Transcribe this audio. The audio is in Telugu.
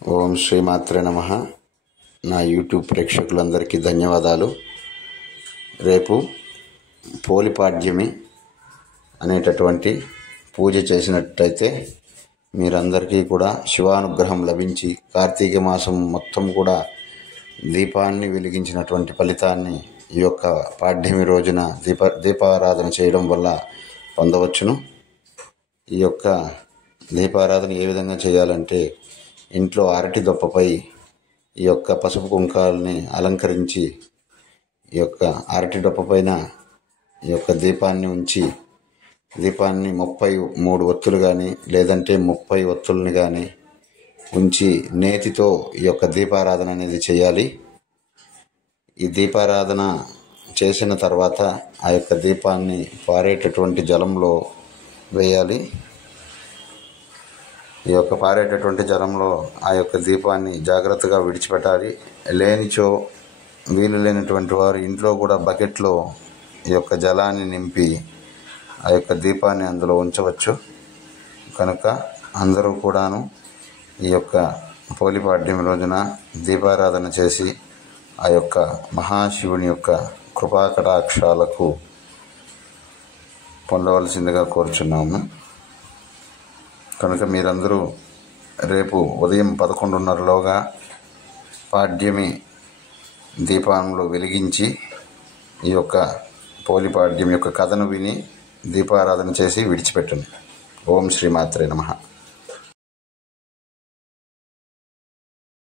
ఓం శ్రీమాత్రే నమః. నా యూట్యూబ్ ప్రేక్షకులందరికీ ధన్యవాదాలు. రేపు పోలిపాడ్యమి అనేటటువంటి పూజ చేసినట్టయితే మీరందరికీ కూడా శివానుగ్రహం లభించి కార్తీక మాసం మొత్తం కూడా దీపాన్ని వెలిగించినటువంటి ఫలితాన్ని ఈ యొక్క పాడ్యమి రోజున దీపారాధన చేయడం వల్ల పొందవచ్చును. ఈ యొక్క దీపారాధన ఏ విధంగా చేయాలంటే, ఇంట్లో అరటి దొప్పపై ఈ యొక్క పసుపు కుంకాలని అలంకరించి ఈ యొక్క అరటి దొప్ప పైన ఈ యొక్క దీపాన్ని ఉంచి, దీపాన్ని 33 ఒత్తులు కానీ లేదంటే 30 ఒత్తుల్ని కానీ ఉంచి నేతితో ఈ యొక్క దీపారాధన అనేది చేయాలి. ఈ దీపారాధన చేసిన తర్వాత ఆ యొక్క దీపాన్ని పారేటటువంటి జలంలో వేయాలి. ఈ యొక్క పారేటటువంటి జలంలో ఆ యొక్క దీపాన్ని జాగ్రత్తగా విడిచిపెట్టాలి. లేనిచో వీలు లేనటువంటి వారు ఇంట్లో కూడా బకెట్లో ఈ యొక్క జలాన్ని నింపి ఆ యొక్క దీపాన్ని అందులో ఉంచవచ్చు. కనుక అందరూ కూడాను ఈ యొక్క పోలిపాడ్యమి రోజున దీపారాధన చేసి ఆ యొక్క మహాశివుని యొక్క కృపాకటాక్షాలకు పొందవలసిందిగా కోరుచున్నాము. కనుక మీరందరూ రేపు ఉదయం 11:30లోగా పాడ్యమి దీపాలను వెలిగించి ఈ యొక్క పోలిపాడ్యం యొక్క కథను విని దీపారాధన చేసి విడిచిపెట్టండి. ఓం శ్రీమాత్రే నమః.